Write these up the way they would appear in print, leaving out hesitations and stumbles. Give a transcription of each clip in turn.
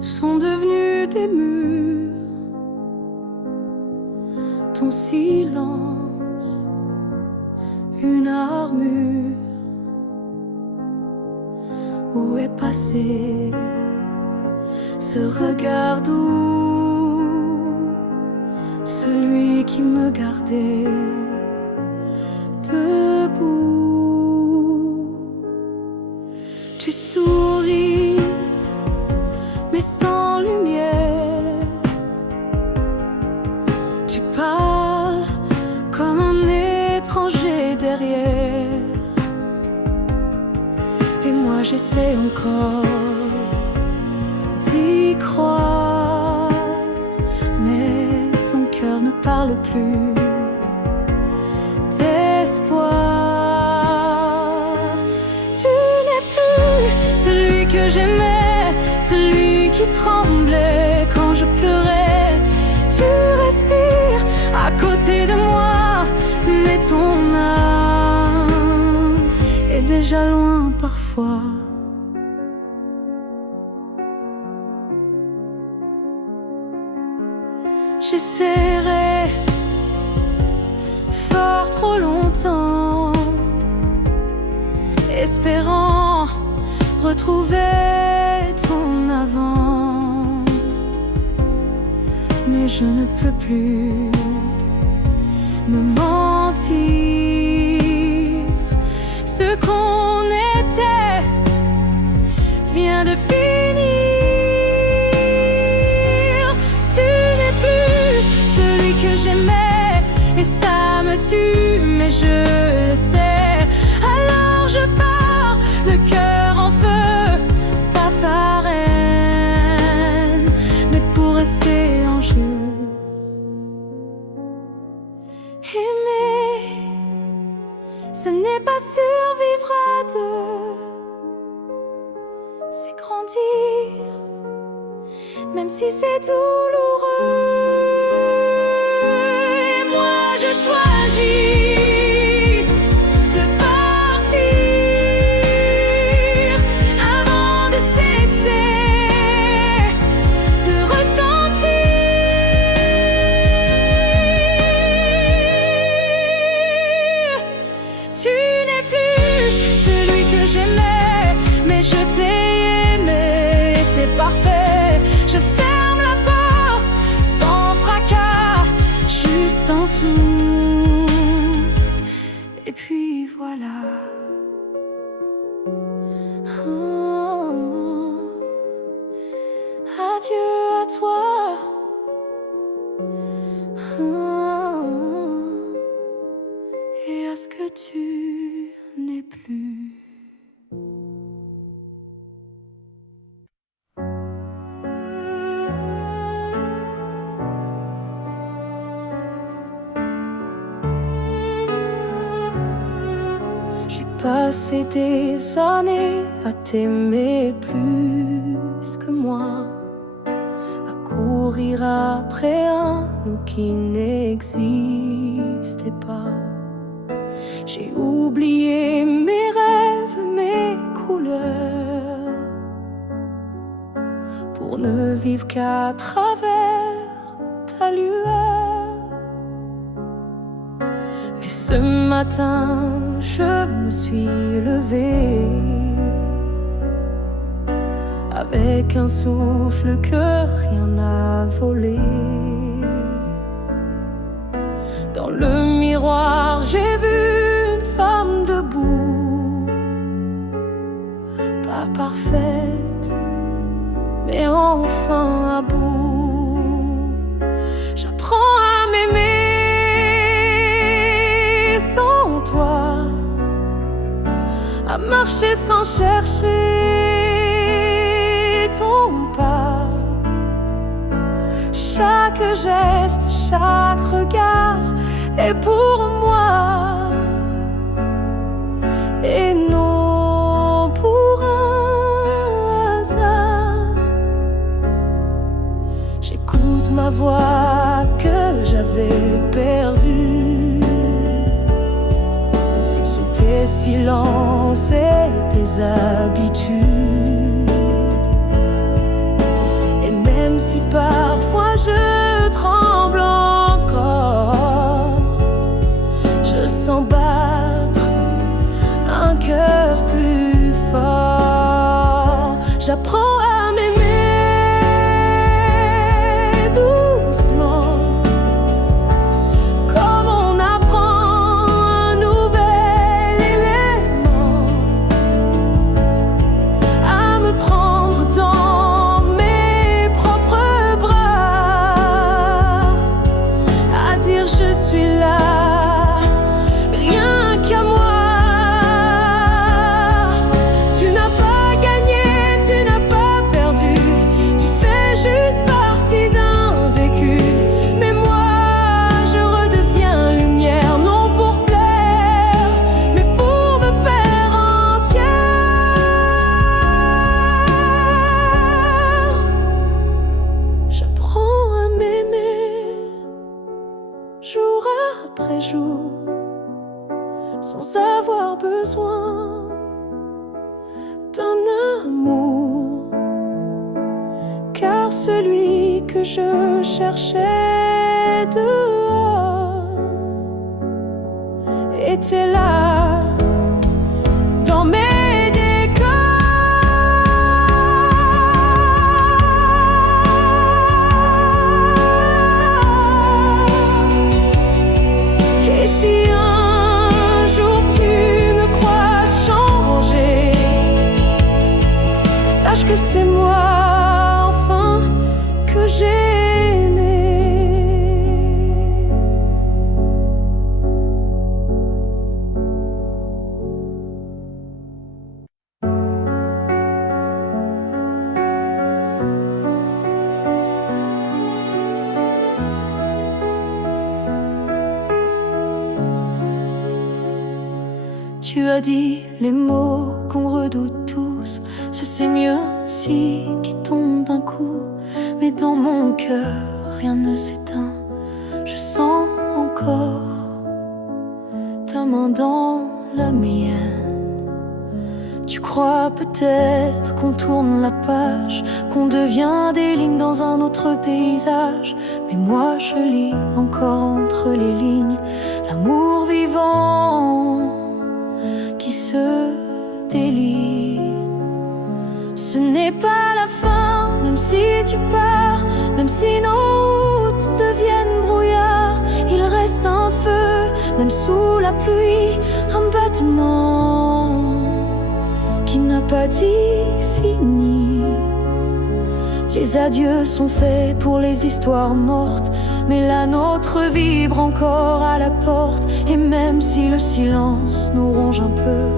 sont devenus des murs. Ton silence, une armure. Où est passé ce regard doux, celui qui me gardait debout? Tu souris, mais sans lumière. Tu parles comme un étranger derrière. Et moi j'essaie encore d'y croire, mais ton cœur ne parle plus d'espoir. Tu n'es plus celui que j'aimais, celui qui tremblait quand je pleurais. Tu respires à côté de moi, mais ton âme est déjà loin parfois. J'essaierai fort trop longtemps, espérant retrouver ton avant, mais je ne peux plus me mentir. Ce qu'on était vient de finir. Tu n'es plus celui que j'aimais, et ça me tue, mais je le sais. Alors je pars, le cœur en feu, pas par haine, mais pour rester en jeu. Aimer, ce n'est pas survivre à deux, c'est grandir, même si c'est douloureux. Et moi je choisis de partir avant de cesser de ressentir. Tu n'es plus celui que j'aimais, mais je t'ai aimé, c'est parfait. Je ferme la porte sans fracas, juste un souffle, et puis voilà. Oh, adieu à toi. Oh, et à ce que tu n'es plus. J'ai passé des années à t'aimer plus que moi, à courir après un nous qui n'existait pas. J'ai oublié mes rêves, mes couleurs, pour ne vivre qu'à travers ta lueur. Mais ce matin, je me suis levée avec un souffle que rien n'a volé. Dans le miroir, j'ai vu une femme debout, pas parfaite, mais enfin à bout. J'apprends à m'aimer sans toi, à marcher sans chercher ton pas. Chaque geste, chaque regard est pour moi, et non pour un hasard. J'écoute ma voix que j'avais perdue sous tes silences et tes habitudes. J'apprends à m'aimer doucement, comme on apprend un nouvel élément, à me prendre dans mes propres bras, à dire je suis là. Jour après jour, sans avoir besoin d'un amour, car celui que je cherchais dehors était là, dans mes décors. Et si un jour tu me crois changer, sache que c'est moi enfin que j'ai aimé. Tu as dit les mots qu'on redoute tous, ce c'est mieux si qui tombe d'un coup. Mais dans mon cœur, rien ne s'éteint. Je sens encore ta main dans la mienne. Tu crois peut-être qu'on tourne la page, qu'on devient des lignes dans un autre paysage. Mais moi je lis encore entre les lignes l'amour vivant qui se délie. Ce n'est pas la fin, même si tu pars, même si nos routes deviennent brouillard. Il reste un feu, même sous la pluie, un battement qui n'a pas dit fini. Les adieux sont faits pour les histoires mortes, mais la nôtre vibre encore à la porte. Et même si le silence nous ronge un peu,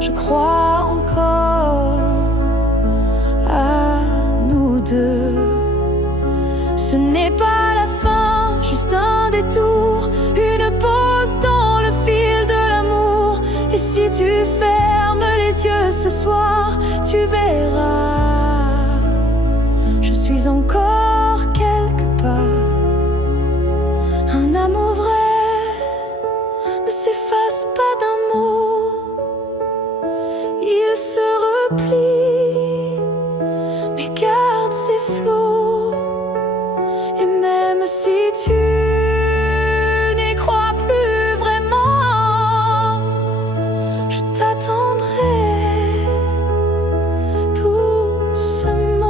je crois encore à nous deux. Ce n'est pas la fin, juste un détour, une pause dans le fil de l'amour. Et si tu fermes les yeux ce soir, tu verras, je suis encore quelque part. Un amour vrai ne s'efface pas d'un mot, il se replie, mais garde ses flots. Et même si tu n'y crois plus vraiment, je t'attendrai doucement.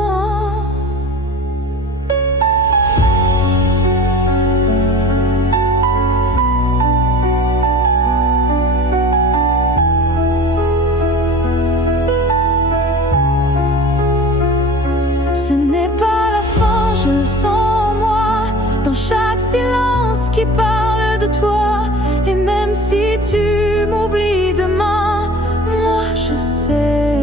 Ce n'est pas la fin, je le sens en moi, dans chaque silence qui parle de toi. Et même si tu m'oublies demain, moi je sais,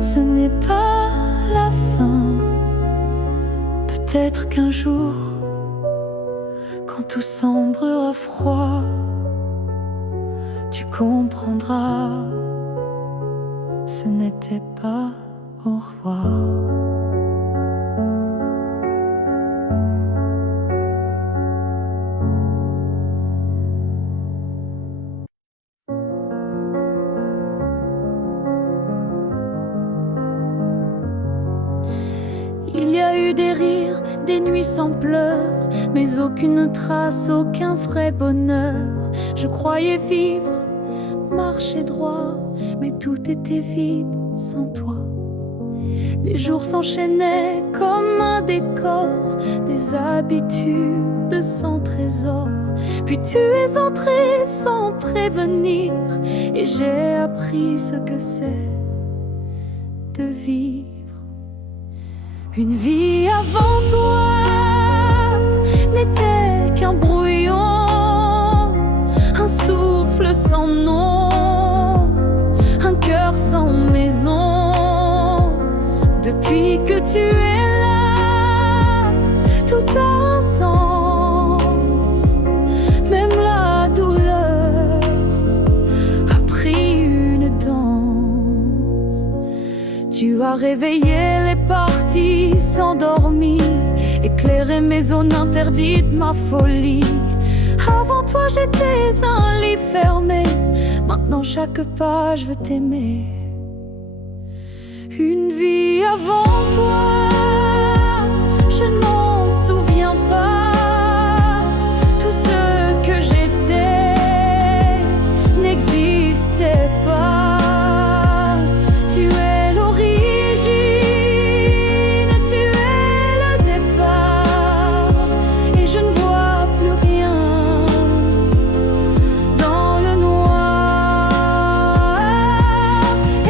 ce n'est pas la fin. Peut-être qu'un jour, quand tout semblera froid, tu comprendras, ce n'était pas au revoir. Il y a eu des rires, des nuits sans pleurs, mais aucune trace, aucun vrai bonheur. Je croyais vivre, marcher droit, mais tout était vide sans toi. Les jours s'enchaînaient comme un décor, des habitudes sans trésor. Puis tu es entré sans prévenir, et j'ai appris ce que c'est de vivre. Une vie avant toi n'était qu'un brouillon, un souffle sans nom, un cœur sans maison. Depuis que tu es là, tout a un sens. Même la douleur a pris une danse. Tu as réveillé les parties s'endormir, éclairer mes zones interdites, ma folie. Avant toi j'étais un livre fermé, maintenant chaque page veut t'aimer. Une vie avant toi, je n'en souviens pas. Tout ce que j'étais n'existait pas. Tu es l'origine, tu es le départ, et je ne vois plus rien dans le noir.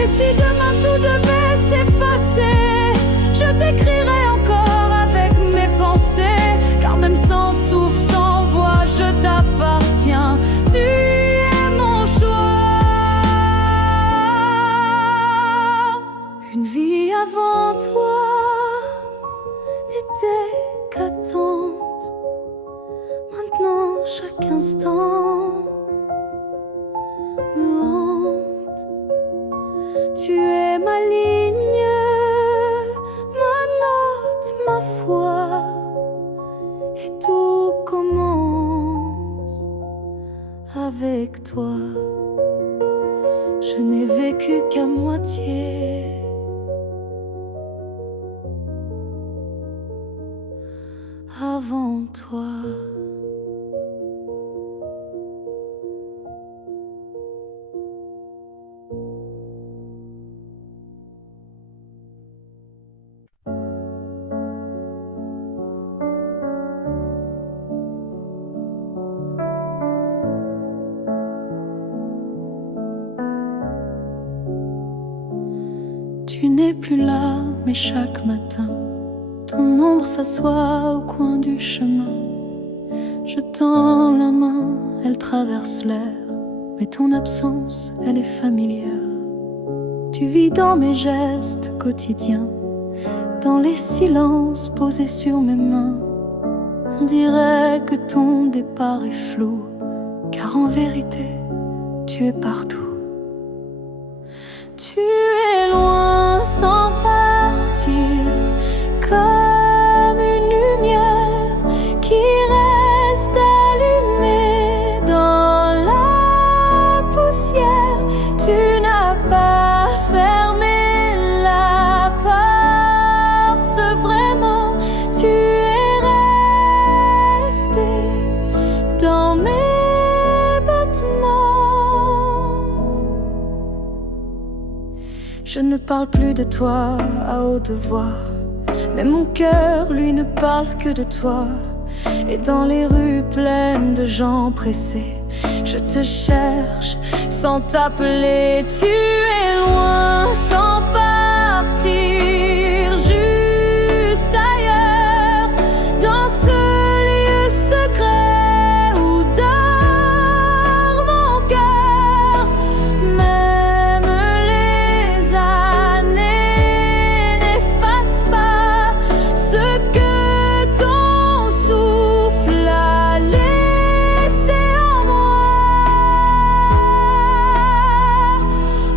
Et si demain tout devait s'effacer, je t'écrirai encore avec mes pensées, car même sans souffle, sans voix, je t'appartiens. Tu es mon choix. Une vie avant toi n'était qu'attente. Maintenant chaque instant me hante. Tu es ma ligne, ma note, ma foi, et tout commence avec toi. Je n'ai vécu qu'à moitié. Avant toi. Tu n'es plus là, mais chaque matin, ton ombre s'assoit au coin du chemin. Je tends la main, elle traverse l'air, mais ton absence, elle est familière. Tu vis dans mes gestes quotidiens, dans les silences posés sur mes mains. On dirait que ton départ est flou, car en vérité, tu es partout. Tu es loin sans partir, comme une lumière qui reste allumée dans la poussière. Tu n'as pas fermé la porte vraiment, tu es resté dans mes battements. Je ne parle plus de toi à haute voix, mais mon cœur, lui, ne parle que de toi. Et dans les rues pleines de gens pressés, je te cherche sans t'appeler. Tu es loin sans partir, juste ailleurs, dans ce lieu secret où dort mon cœur. Même les années n'effacent pas ce que ton souffle a laissé en moi.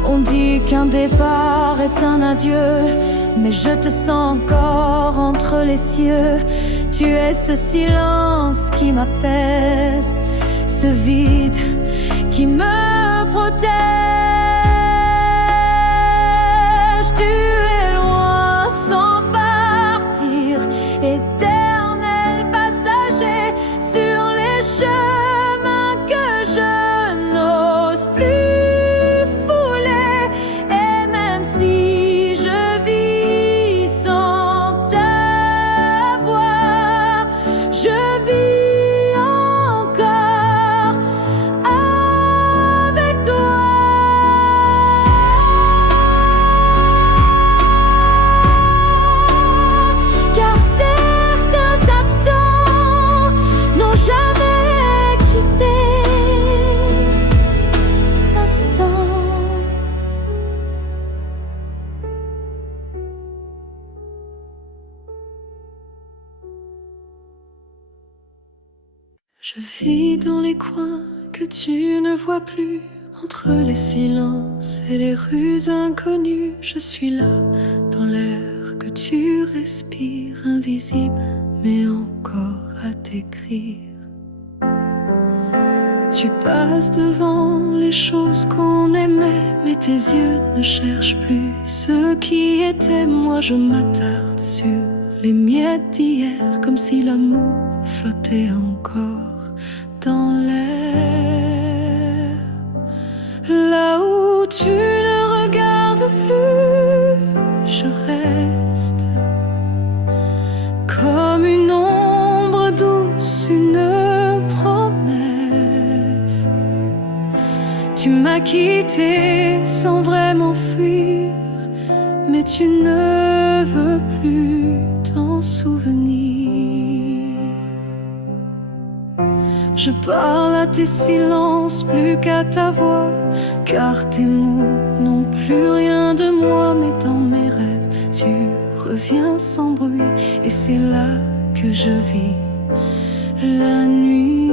On dit qu'un départ est un adieu, mais je te sens encore entre les cieux. Tu es ce silence qui m'apaise, ce vide qui me protège. Tu es loin sans partir, éternel passager sur les chemins que je n'ose plus fouler. Et même si je vis Je vis dans les coins que tu ne vois plus, entre les silences et les rues inconnues. Je suis là, dans l'air que tu respires, invisible mais encore à t'écrire. Tu passes devant les choses qu'on aimait, mais tes yeux ne cherchent plus ce qui était. Moi je m'attarde sur les miettes d'hier, comme si l'amour flottait encore dans l'air. Là où tu ne regardes plus, je reste comme une ombre douce, une promesse. Tu m'as quitté sans vraiment fuir, mais tu ne veux plus t'en souvenir. Je parle à tes silences plus qu'à ta voix, car tes mots n'ont plus rien de moi. Mais dans mes rêves, tu reviens sans bruit, et c'est là que je vis la nuit.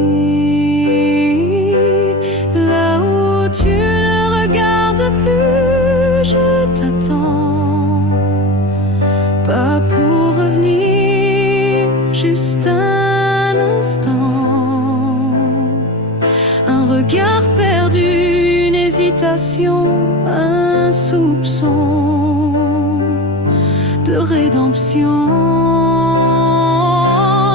Là où tu ne regardes plus, je t'attends, pas pour revenir, juste un instant. Un regard perdu, une hésitation, un soupçon de rédemption.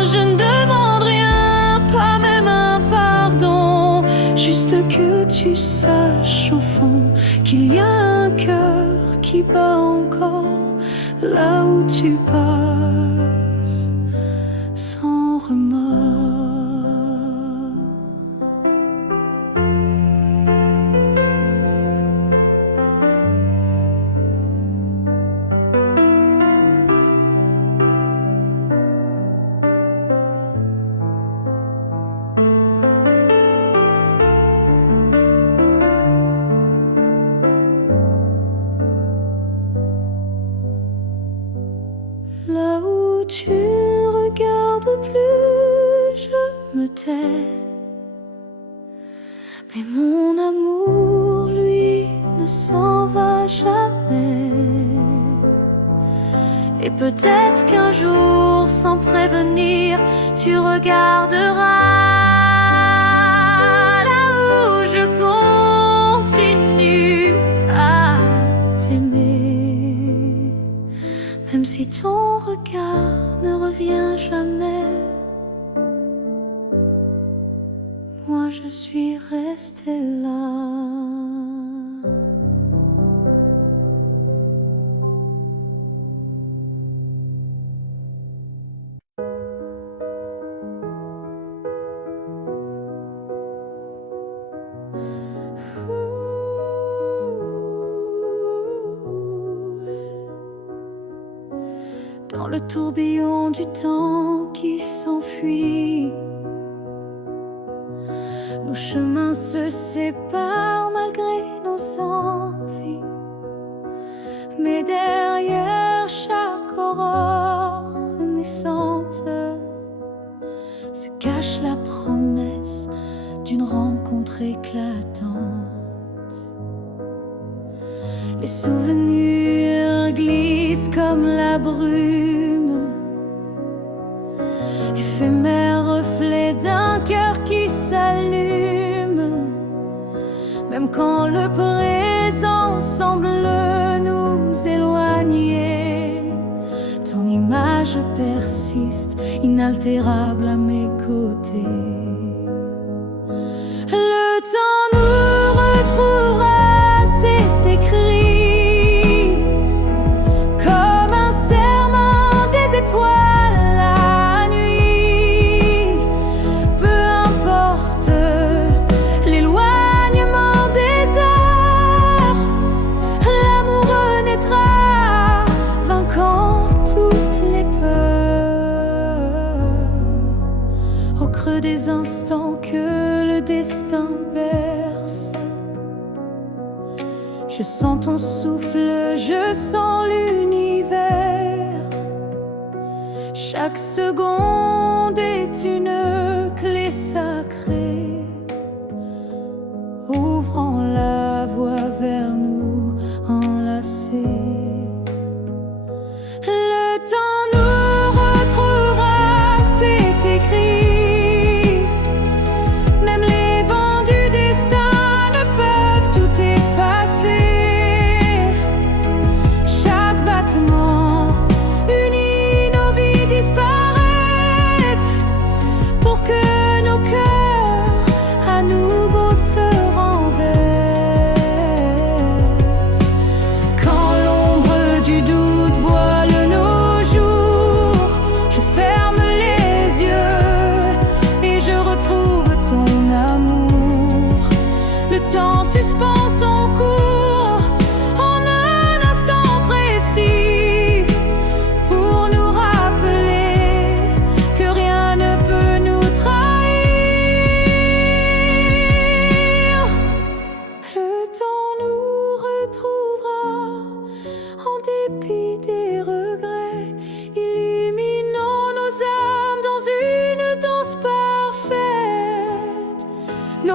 Je ne demande rien, pas même un pardon, juste que tu saches au fond qu'il y a un cœur qui bat encore là où tu passes sans remords. Là où tu ne regardes plus, je me tais. Mais mon amour, lui, ne s'en va jamais. Et peut-être qu'un jour, sans prévenir, tu regarderas là où je continue à t'aimer. Même si ton regard ne revient jamais, moi je suis restée là. Dans le tourbillon du temps qui s'enfuit, nos chemins se séparent malgré nos envies. Mais derrière chaque aurore naissante se cache la promesse d'une rencontre éclatante. Les souvenirs glissent comme la brume, éphémère reflet d'un cœur qui s'allume. Même quand le présent semble nous éloigner, ton image persiste, inaltérable à mes côtés. Le temps nous retrouvera, c'est écrit, comme un serment des étoiles la nuit. Peu importe l'éloignement des heures, l'amour renaîtra, vainquant toutes les peurs. Au creux des instants que le destin berce, je sens ton souffle, je sens l'univers. Chaque seconde est une clé sacrée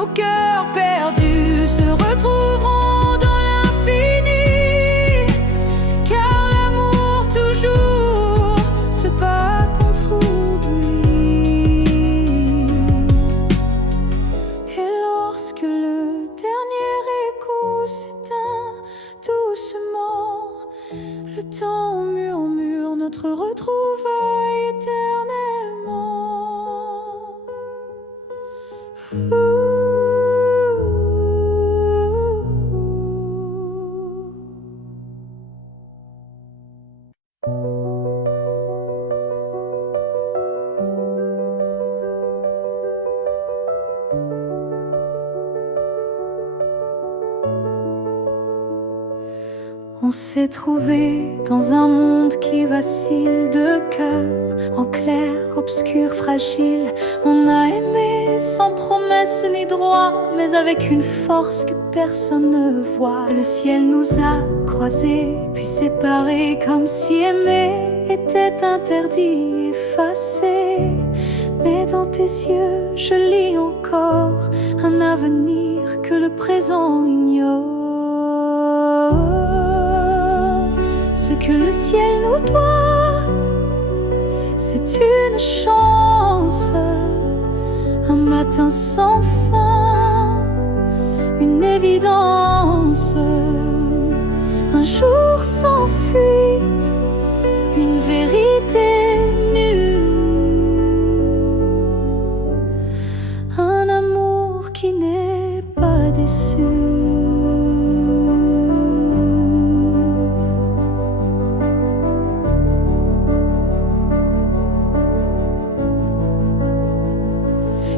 nos cœurs perdus se retrouveront dans l'infini, car l'amour toujours se bat contre oubli. Et lorsque le dernier écho s'éteint doucement, le temps murmure notre retrouvaille éternellement. On s'est trouvé dans un monde qui vacille, de cœur en clair, obscur, fragile. On a aimé sans promesse ni droit, mais avec une force que personne ne voit. Le ciel nous a croisés, puis séparés, comme si aimer était interdit, effacé. Mais dans tes yeux, je lis encore un avenir que le présent ignore. Ce que le ciel nous doit, c'est une chance, un matin sans fin, une évidence, un jour sans fuite, une vérité nue, un amour qui n'est pas déçu.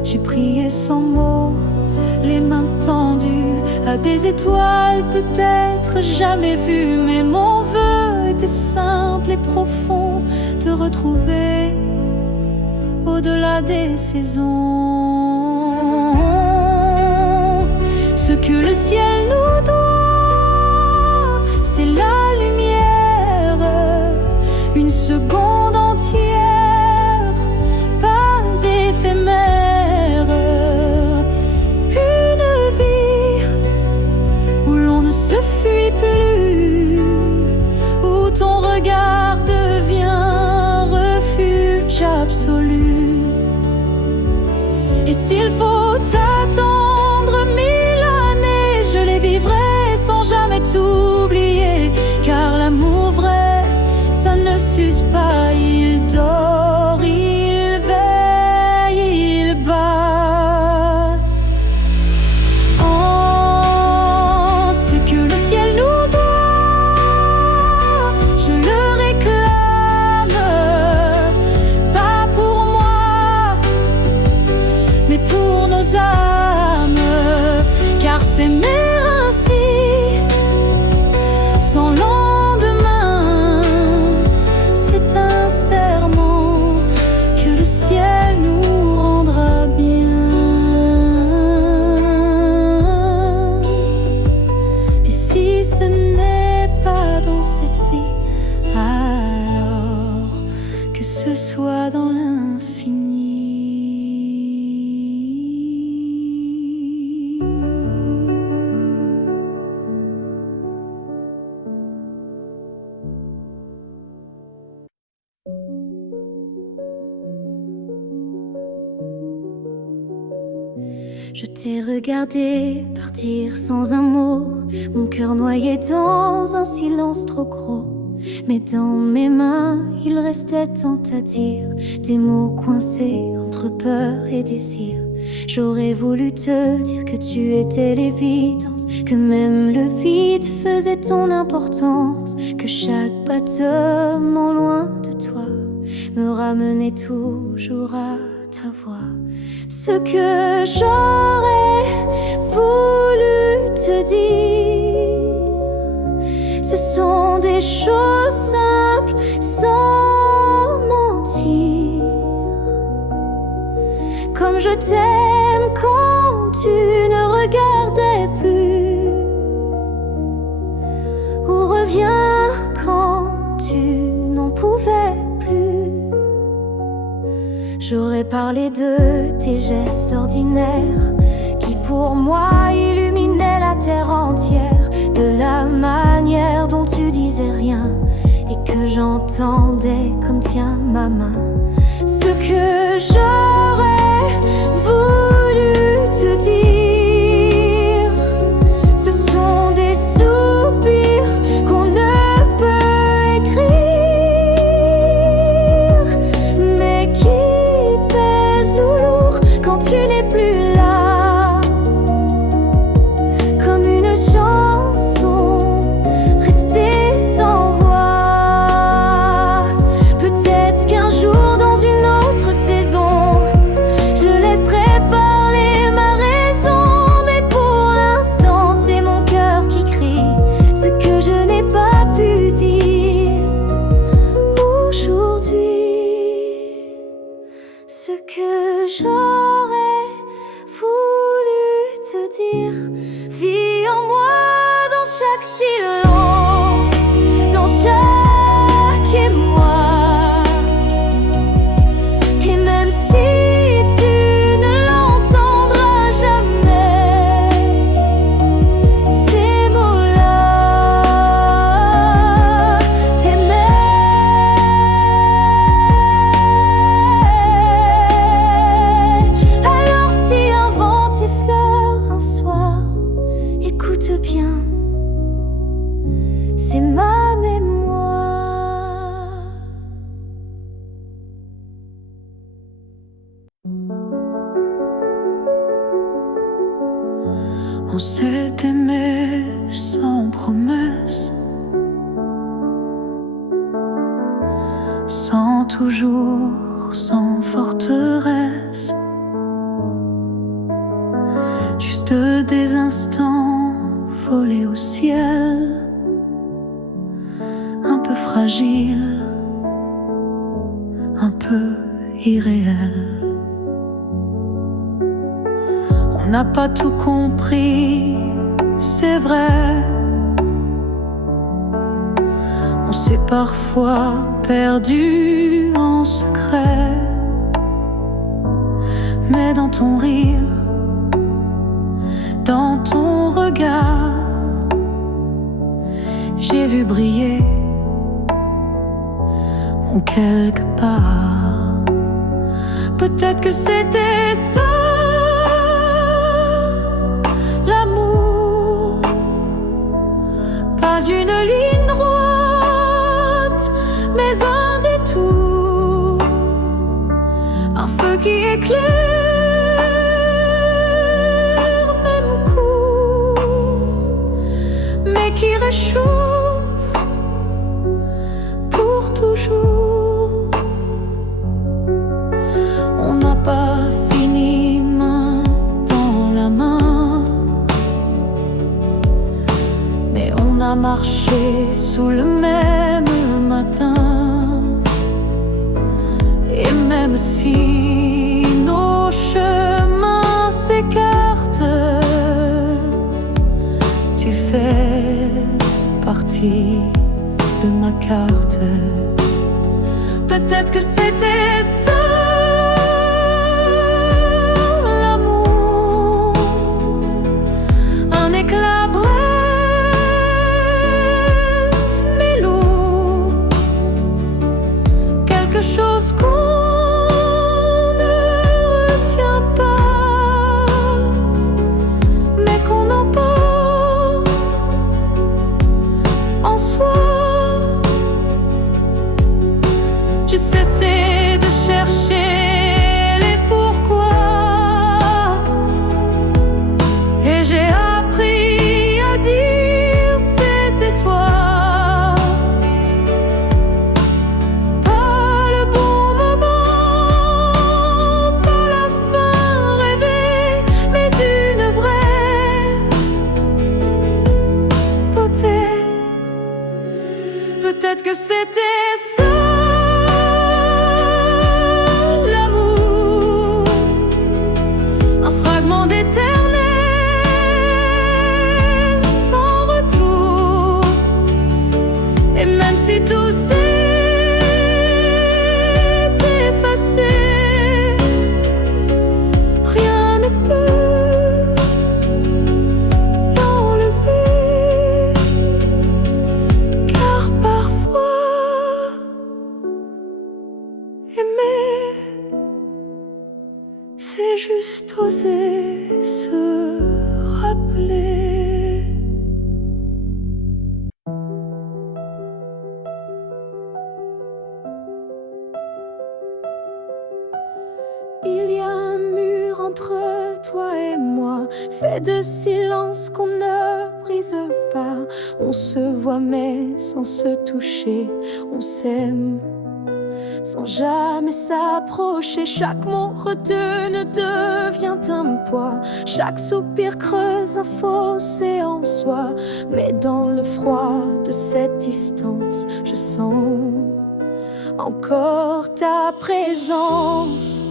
J'ai prié sans mots, les mains tendues à des étoiles peut-être jamais vues. Mais mon vœu était simple et profond, te retrouver au-delà des saisons. Ce que le ciel nous doit, c'est la lumière, une seconde entière, pas éphémère. Ne fuis plus, où ton regard devient refuge absolu. Et s'il faut attendre 1000 années, je les vivrai sans jamais t'oublier. Car l'amour vrai, ça ne s'use pas, il dort, il veille, il bat. Mais pour nos âmes, car s'aimer ainsi, sans lendemain, c'est un serment que le ciel nous rendra bien. Et si ce n'est pas dans cette vie, alors que ce soit dans l'infini. Je t'ai regardé partir sans un mot, mon cœur noyé dans un silence trop gros. Mais dans mes mains, il restait tant à dire, des mots coincés entre peur et désir. J'aurais voulu te dire que tu étais l'évidence, que même le vide faisait ton importance, que chaque battement loin de toi me ramenait toujours à ta voix. Ce que j'aurais voulu te dire, ce sont des choses simples sans mentir. Comme je t'aime quand tu ne regardais plus, ou reviens quand tu n'en pouvais plus. J'aurais parlé de tes gestes ordinaires qui pour moi illuminait la terre entière, de la manière dont tu disais rien et que j'entendais comme tiens ma main. Ce que j'aurais voulu te dire, ce sont des soupirs qu'on ne peut écrire, mais qui pèsent lourd quand tu n'es plus là, comme une chanson restée sans voix. Peut-être qu'un jour dans une autre saison, je laisserai parler ma raison, mais pour l'instant c'est mon cœur qui crie ce que je n'ai pas pu dire aujourd'hui. Ce que j'aurais voulu te dire vit en moi dans chaque silence, dans chaque émoi. Et même si tu ne l'entendras jamais, ces mots-là t'aimaient. Alors si un vent t'effleure un soir, écoute bien, c'est ma mémoire. On s'est aimé sans promesse, sans toujours, sans forteresse, juste des instants volés au ciel, un peu fragile, un peu irréel. On n'a pas tout compris, c'est vrai. On s'est parfois perdu en secret, mais dans ton rire, dans ton regard, j'ai vu briller mon quelque part. Peut-être que c'était ça, l'amour, pas une ligne droite, mais un détour, un feu qui éclaire, même court, mais qui réchauffe pour toujours. On n'a pas fini main dans la main, mais on a marché sous le même matin. Et même si nos chemins s'écartent, tu fais partie de ma carte. Peut-être que c'était ça, l'amour, un éclat bref mais lourd, quelque chose qu'on ne retient pas, mais qu'on emporte en soi. J'ai cessé de chercher les pourquoi, et j'ai appris à dire c'était toi. Pas le bon moment, juste oser se rappeler. Il y a un mur entre toi et moi, fait de silence qu'on ne brise pas. On se voit mais sans se toucher, on s'aime sans jamais s'approcher. Chaque mot retenu devient un poids, chaque soupir creuse un fossé en soi. Mais dans le froid de cette distance, je sens encore ta présence.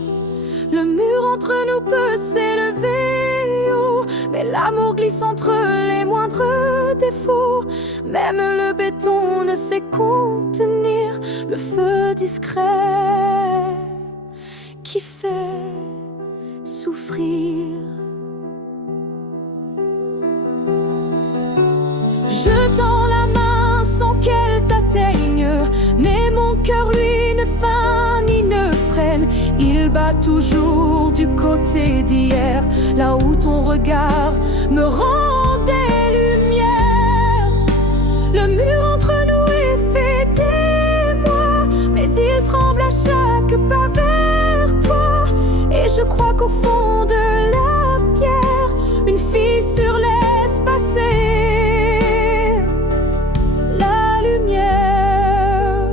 Le mur entre nous peut s'élever haut, mais l'amour glisse entre les moindres défauts. Même le béton ne sait contenir le feu discret qui fait souffrir. Je tends la main sans qu'elle t'atteigne, mais mon cœur lui ne feint ni ne freine. Il bat toujours du côté d'hier, là où ton regard me rend des lumières. Le mur entre nous est fait d'émoi, mais il tremble à chaque pas vers toi. Et je crois qu'au fond de la pierre, une fissure laisse passer la lumière.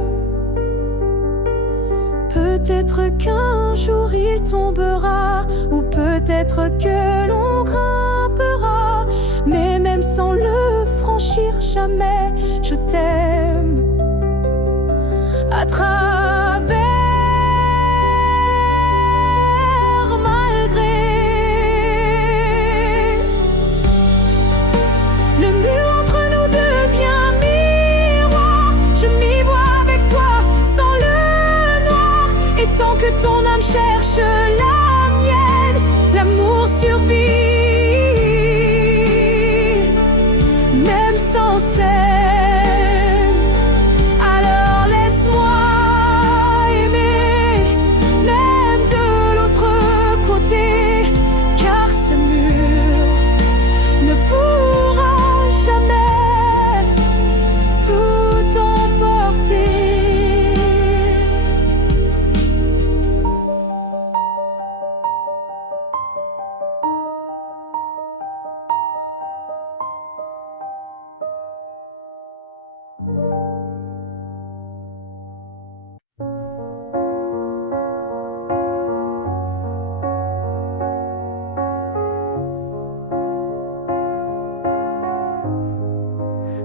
Peut-être qu'un jour il tombera, ou peut-être que l'on grimpera, mais même sans le franchir jamais, je t'aime à travers, malgré. Le mur entre nous devient miroir, je m'y vois avec toi sans le noir. Et tant que ton âme cherche la mienne, l'amour survit, même sans scène. Alors laisse-moi aimer, même de l'autre côté, car ce mur ne pourra jamais tout emporter.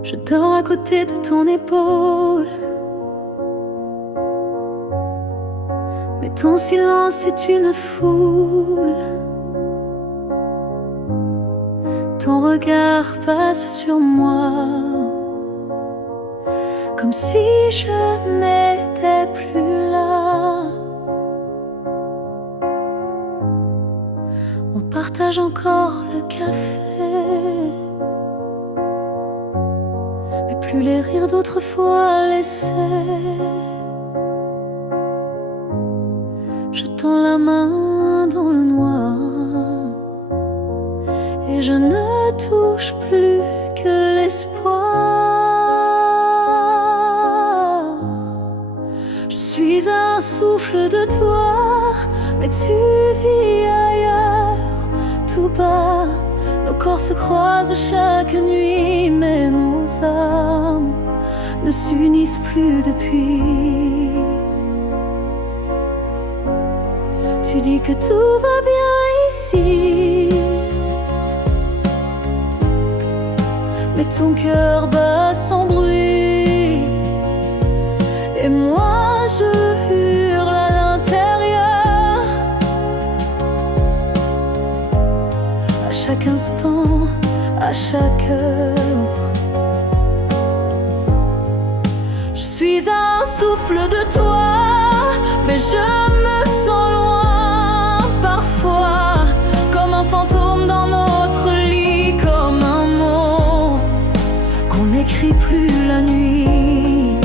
Je dors à côté de ton épaule, mais ton silence est une foule. Ton regard passe sur moi, comme si je n'étais plus là. On partage encore le café, mais plus les rires d'autrefois laissés. Je tends la main dans le noir, et je ne touche plus que l'espoir. Je suis un souffle de toi, mais tu vis ailleurs, tout bas. Nos corps se croisent chaque nuit, mais nos âmes ne s'unissent plus depuis. Tu dis que tout va bien ici, mais ton cœur bat sans bruit. Et moi je hurle à l'intérieur, à chaque instant, à chaque heure. Je suis un souffle de toi, mais je me sens loin parfois, comme un fantôme dans notre lit, comme un mot qu'on n'écrit plus la nuit.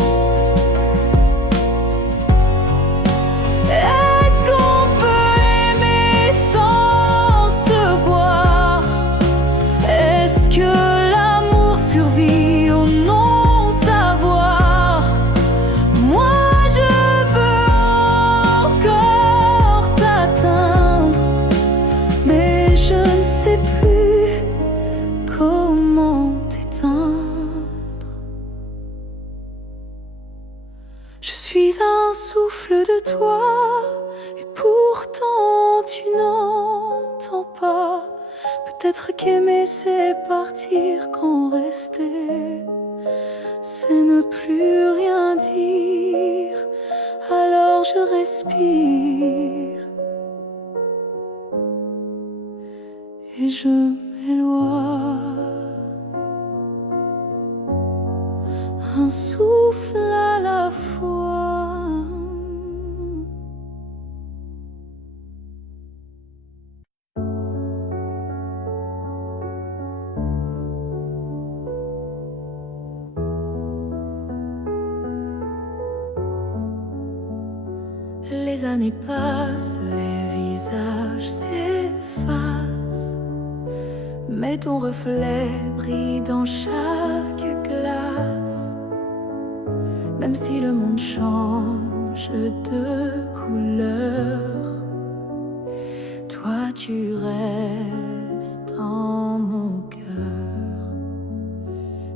Est-ce qu'on peut aimer sans un souffle de toi, et pourtant tu n'entends pas. Peut-être qu'aimer c'est partir quand rester c'est ne plus rien dire. Alors je respire et je m'éloigne, un souffle à la fois. Les années passent, les visages s'effacent, mais ton reflet brille dans chaque glace. Même si le monde change de couleur, toi tu restes en mon cœur.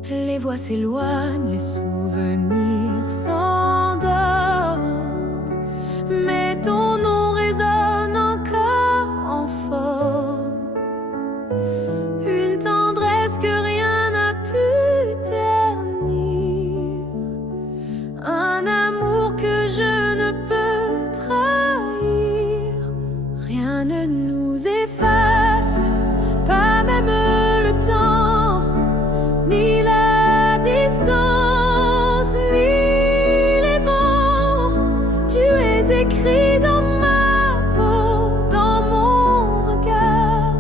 Les voix s'éloignent, les souvenirs s'endorment, mais ton nom résonne encore en forme. Une tendresse que rien n'a pu ternir, un amour que je ne peux trahir. Rien ne nous efface, pas même le temps, ni la distance, ni les vents. Tu es écrit dans ma peau, dans mon regard.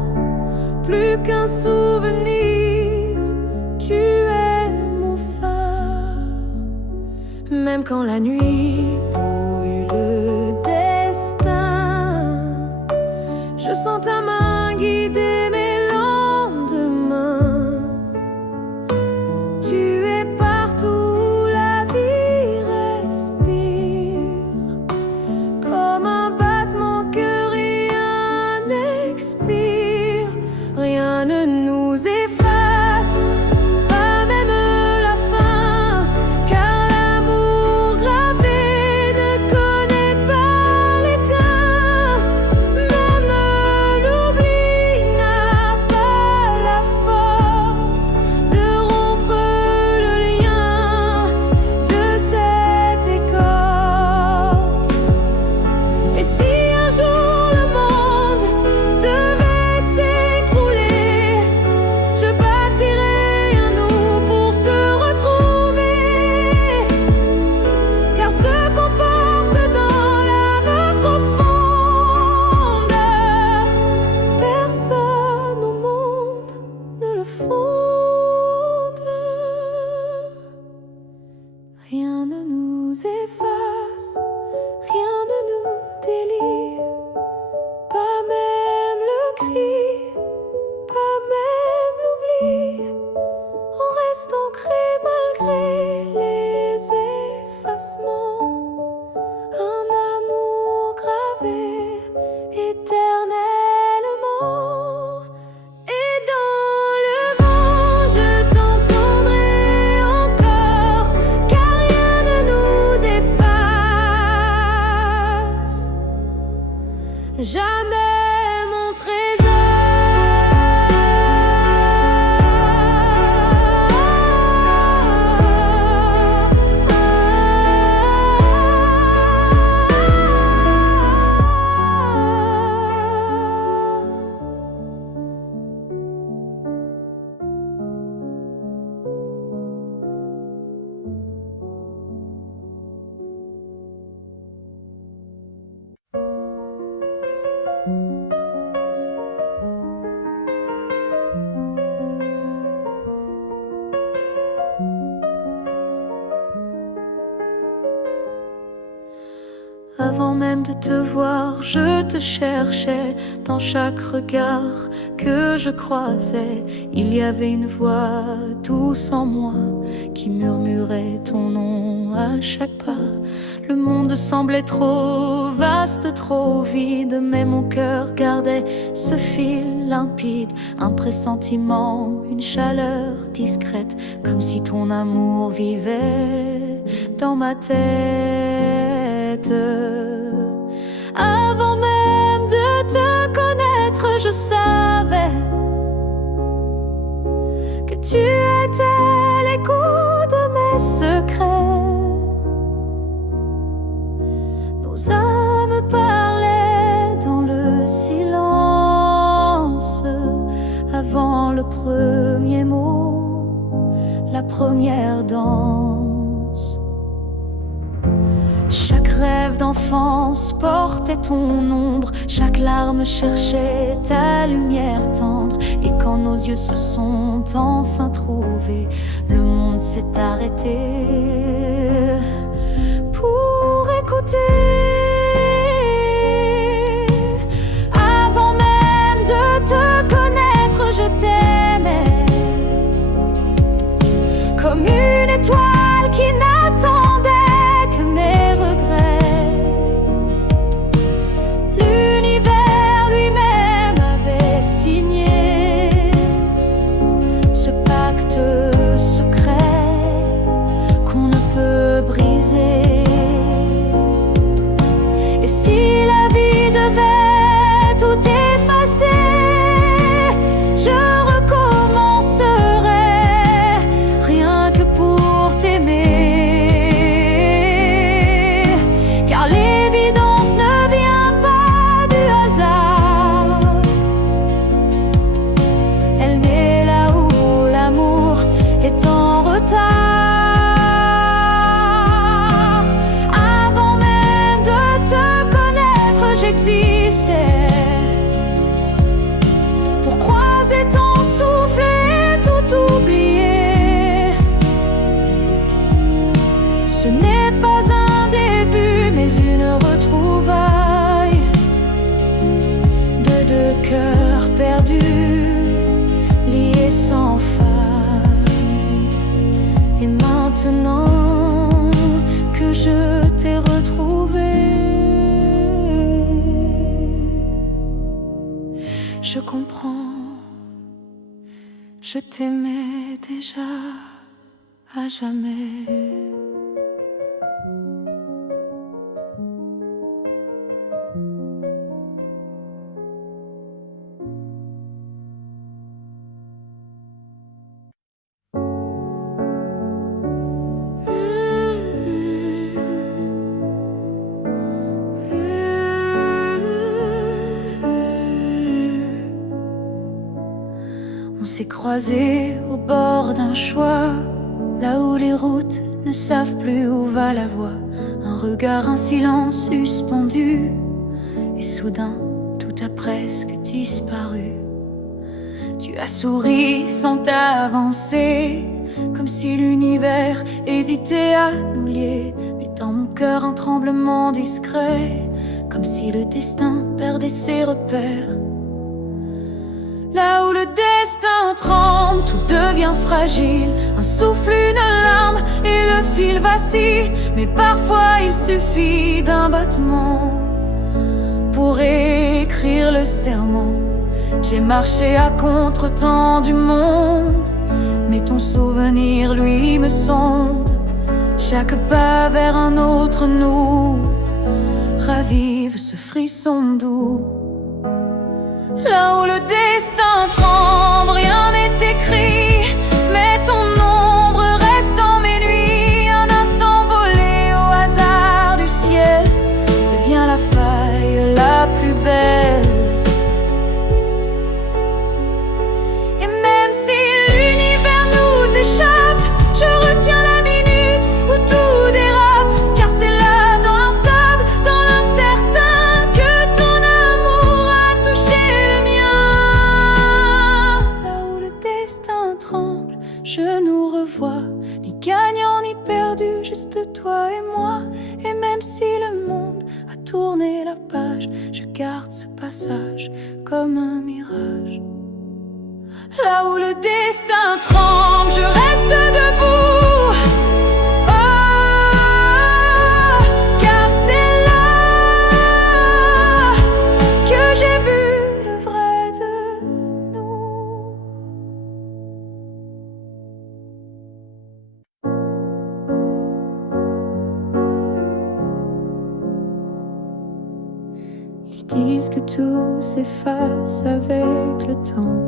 Plus qu'un souvenir, tu es mon phare. Même quand la nuit brouille le destin, je sens ta main guider mes lendemains. Tu es partout où la vie respire, comme un battement que rien n'expire. Rien ne nous efface, pas même la fin, car l'amour gravé ne connaît pas l'état. Même l'oubli n'a pas la force de rompre le lien de cette écorce. Et si un jour le monde devait s'écrouler, je bâtirai un nous pour te retrouver, car ce qu'on porte dans l'âme profonde, personne au monde ne le fonde. Rien ne nous efface, rien ne nous délie, pas même le cri, pas même l'oubli. On reste ancré malgré les effacements, un amour gravé éternellement. Et dans le vent, je t'entendrai encore, car rien ne nous efface. Jamais mon Avant même de te voir, je te cherchais dans chaque regard que je croisais. Il y avait une voix douce en moi qui murmurait ton nom à chaque pas. Le monde semblait trop vaste, trop vide, mais mon cœur gardait ce fil limpide, un pressentiment, une chaleur discrète, comme si ton amour vivait dans ma tête. Nos âmes parlaient dans le silence avant le premier mot, la première danse. Chaque rêve d'enfance portait ton ombre, chaque larme cherchait ta lumière tendre. Et quand nos yeux se sont enfin trouvés, le monde s'est arrêté pour écouter. Avant même de te connaître, je t'aimais comme une étoile qui n'attendait que mes regrets. L'univers lui-même avait signé ce pacte secret qu'on ne peut briser. Et si la vie devait tout effacer, je recommencerais rien que pour t'aimer. Car l'évidence ne vient pas du hasard, elle naît là où l'amour est en retard. Avant même de te connaître, j'existais pour croiser ton souffle et tout oublier. Ce n'est pas un début, mais une retrouvaille de deux cœurs perdus, liés sans faille. Et maintenant que je t'ai retrouvé, je comprends, je t'aimais déjà à jamais. On s'est croisés au bord d'un choix, là où les routes ne savent plus où va la voie. Un regard, un silence suspendu, et soudain tout a presque disparu. Tu as souri sans t'avancer, comme si l'univers hésitait à nous lier. Mais dans mon cœur un tremblement discret, comme si le destin perdait ses repères. Là où le destin tremble, tout devient fragile. Un souffle, une larme et le fil vacille. Mais parfois il suffit d'un battement pour écrire le serment. J'ai marché à contre-temps du monde, mais ton souvenir, lui, me sonde. Chaque pas vers un autre nous ravive ce frisson doux. Là où le destin tremble, rien n'est écrit, mais ton ombre reste dans mes nuits. Un instant volé au hasard du ciel devient la faille la plus belle. Et même si l'univers nous échappe, je retiens la minute où tout dérape. Car c'est là, dans l'instable, dans l'incertain, que ton amour a touché le mien. Là où le destin tremble, je nous revois, ni gagnant ni perdu, juste toi et moi. Et même si le monde a tourné la page, je garde ce passage comme un mirage. Là où le destin tremble, je reste debout. Oh, car c'est là que j'ai vu le vrai de nous. Ils disent que tout s'efface avec le temps,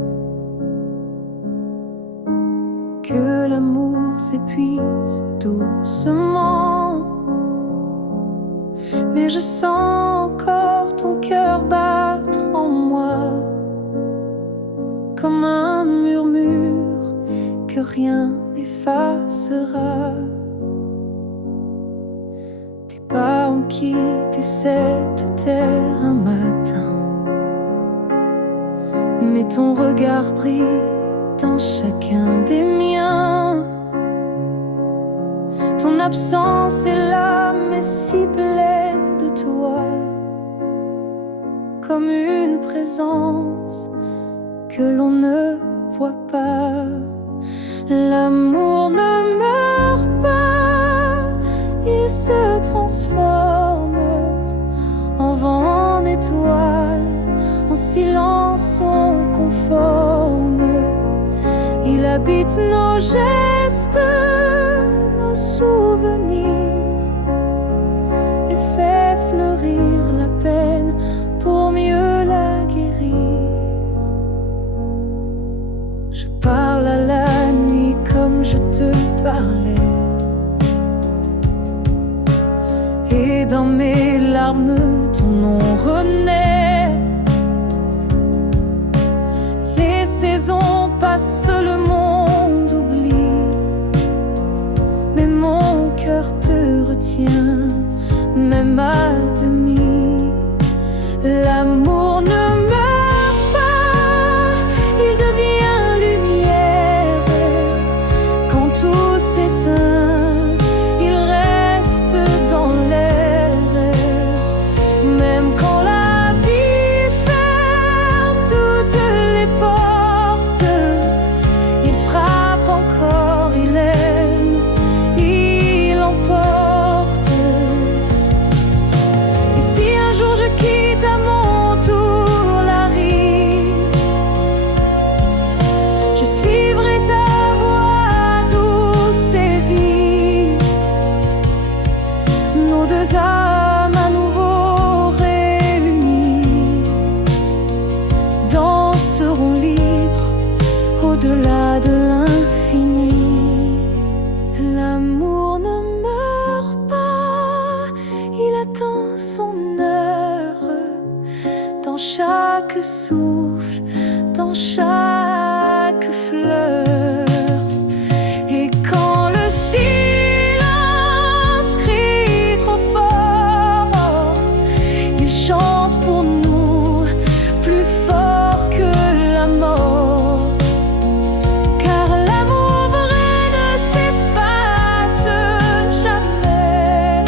que l'amour s'épuise doucement. mais je sens encore ton cœur battre en moi, comme un murmure que rien n'effacera. Tes pas ont quitté cette terre un matin, mais ton regard brille dans chacun des miens. Ton absence est là, mais si pleine de toi, comme une présence que l'on ne voit pas. L'amour ne meurt pas, il se transforme en vent, en étoile, en silence on conforme. Il habite nos gestes, nos souvenirs, et fait fleurir la peine pour mieux la guérir. Je parle à la nuit comme je te parlais, et dans mes larmes ton nom renaît. Les saisons passent, le monde oublie, mais mon cœur te retient, même à demi. L'amour ne meurt pas, il devient lumière. Quand tout s'éteint, il reste dans l'air. Même quand la vie ferme toutes les portes, il frappe encore, il aime, il emporte. Et si un jour je quitte à mon tour la rive, je suivrai ta voix douce et vive. Nos deux âmes à nouveau réunies danseront libres au-delà de l'infini. L'amour ne meurt pas, il attend son heure, dans chaque souffle, dans chaque fleur. Et quand le silence crie trop fort, il chante pour nous plus fort que la mort. Car l'amour vrai ne s'efface jamais,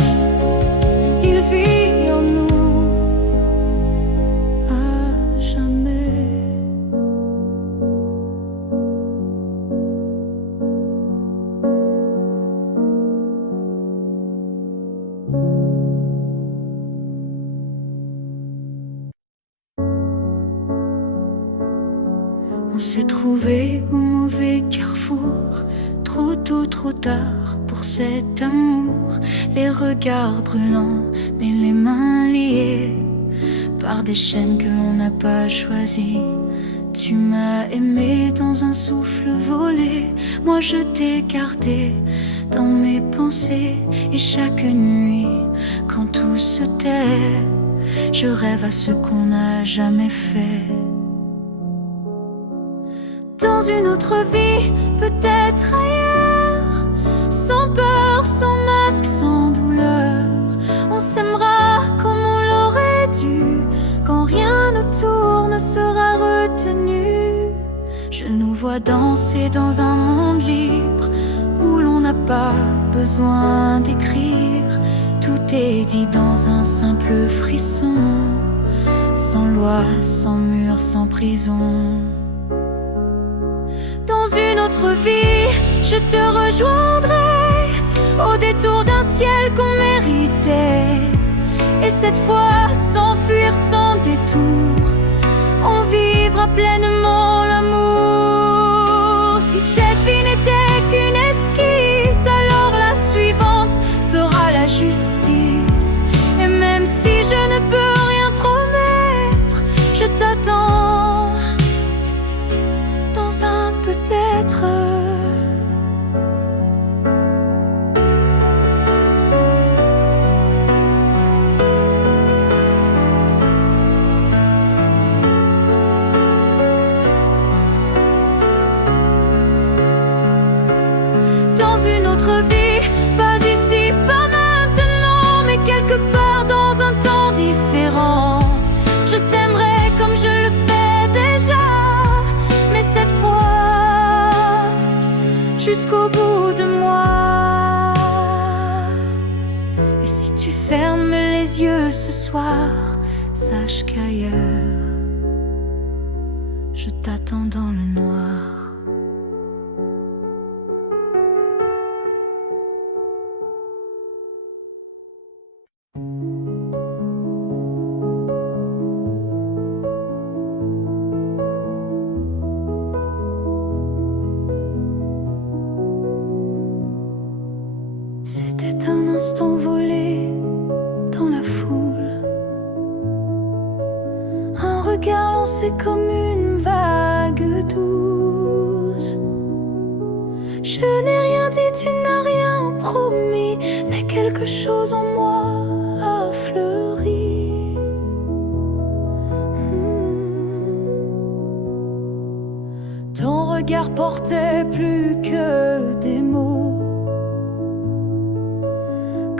il vit en nous à jamais. On s'est trouvé au mauvais carrefour, trop tôt, trop tard pour cet amour. Les regards brûlants, mais les mains liées par des chaînes que l'on n'a pas choisies. Tu m'as aimé dans un souffle volé, moi je t'ai gardé dans mes pensées. Et chaque nuit, quand tout se tait, je rêve à ce qu'on n'a jamais fait. Dans une autre vie, peut-être ailleurs, sans peur, sans masque, sans douleur, on s'aimera comme on l'aurait dû, quand rien autour ne sera retenu. Je nous vois danser dans un monde libre, où l'on n'a pas besoin d'écrire. Tout est dit dans un simple frisson, sans loi, sans mur, sans prison. Dans une autre vie, je te rejoindrai au détour d'un ciel qu'on méritait. Et cette fois, sans fuir, sans détour, on vivra pleinement l'amour. Si cette vie n'était qu'une esquisse, alors la suivante sera la justice. Et même si je ne peux rien promettre, je t'attends dans un peut-être. jusqu'au bout de moi. Et si tu fermes les yeux ce soir, sache qu'ailleurs, je t'attends dans le noir. C'était un instant volé dans la foule, un regard lancé comme une vague douce. Je n'ai rien dit, tu n'as rien promis, mais quelque chose en moi a fleuri. Ton regard portait plus que des mots,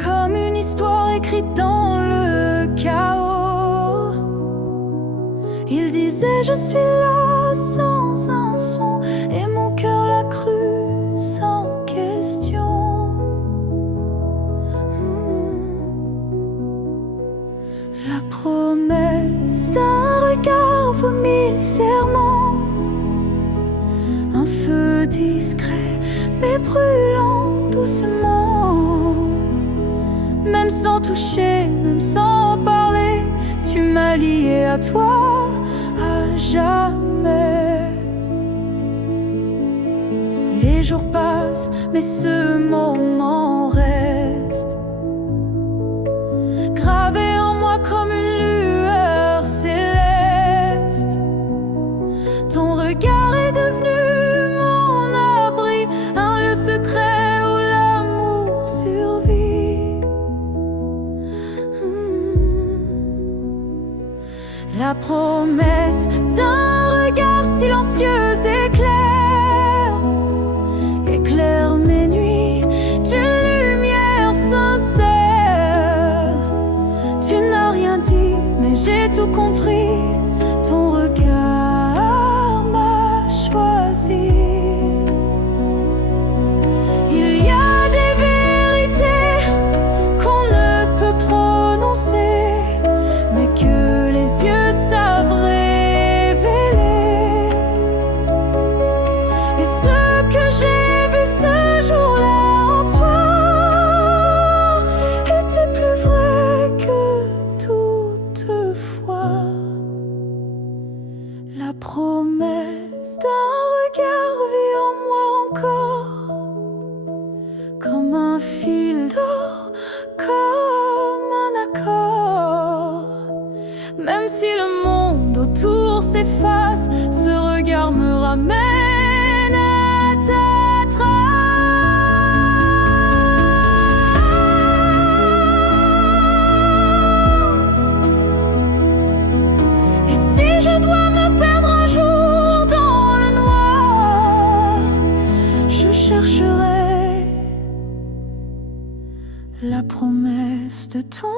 comme une histoire écrite dans le chaos. Il disait je suis là sans un son, et mon cœur l'a cru sans question. La promesse d'un regard vaut 1000 serments, un feu discret mais brûlant doucement. Même sans toucher, même sans parler, tu m'as lié à toi à jamais. Les jours passent, mais ce moment reste gravé en moi comme une lueur céleste. Ton regard est devenu mon abri, un lieu secret où l'amour survit. La promesse d'un regard silencieux éclaire mes nuits d'une lumière sincère. Tu n'as rien dit, mais j'ai tout compris. Ton regard m'a choisi. Il y a des vérités qu'on ne peut prononcer, mais que les yeux savent révéler. Et ce que j'ai vu ce jour-là en toi était plus vrai que toutefois. La promesse d'un regard vit en moi encore, comme un fil d'or, comme un accord. Même si le monde autour s'efface, ce regard me ramène à ta trace. Et si je dois me perdre un jour dans le noir, je chercherai la promesse de ton regard.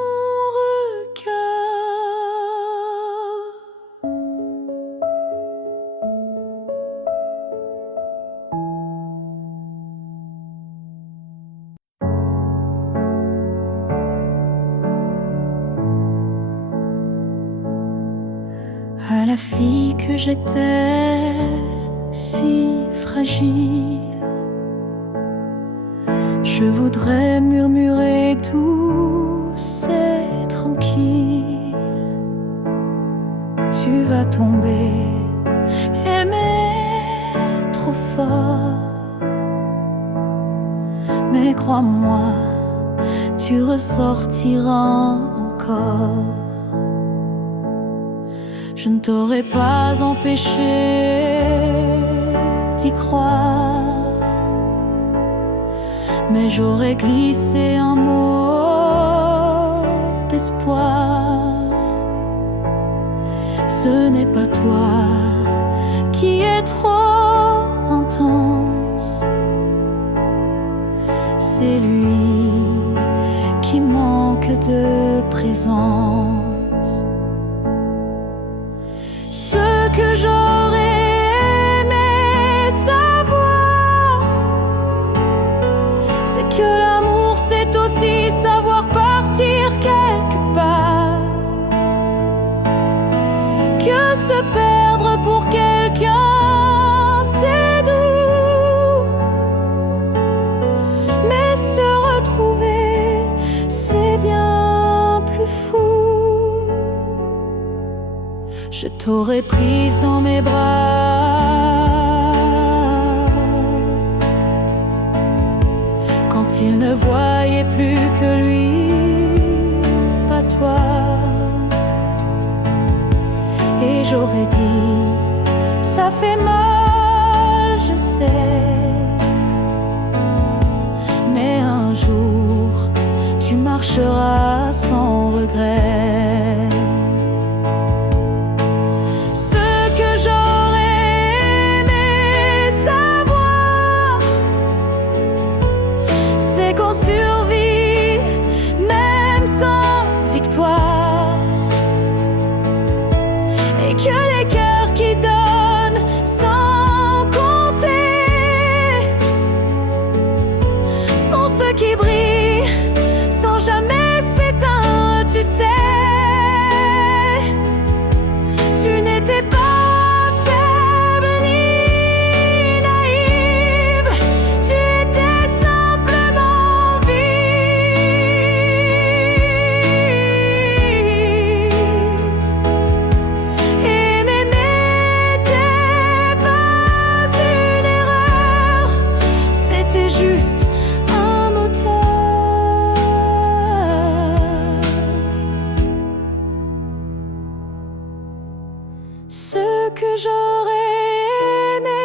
À la fille que j'étais, si fragile, je voudrais murmurer douce et tranquille. Tu vas tomber, aimer trop fort, mais crois-moi, tu ressortiras encore. Je ne t'aurais pas empêché d'y croire, mais j'aurais glissé un mot d'espoir. Ce n'est pas toi qui es trop intense, c'est lui qui manque de présence. Ce que j'aurais aimé savoir, je t'aurais prise dans mes bras. Quand il ne voyait plus que lui, pas toi. Et j'aurais dit, ça fait mal, je sais, mais un jour, tu marcheras sans regret. Ce que j'aurais aimé savoir, c'est qu'on survit même sans victoire, et que les cœurs qui donnent sans compter sont ceux qui brillent sans jamais s'éteindre, tu sais. Tu n'étais pas faible ni naïve, tu étais simplement vive. Aimer n'était pas une erreur, c'était juste un moteur. Ce que j'aurais aimé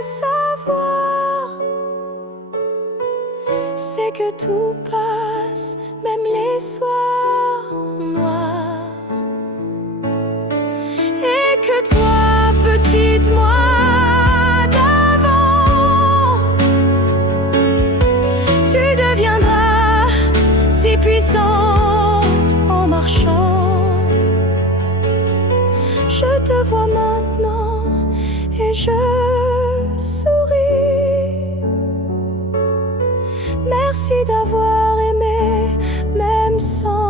savoir, c'est que tout passe, même les soirs noirs, et que toi, petite moi d'avant, tu deviendras si puissante en marchant. Je te vois maintenant et je souris. Merci d'avoir aimé, même sans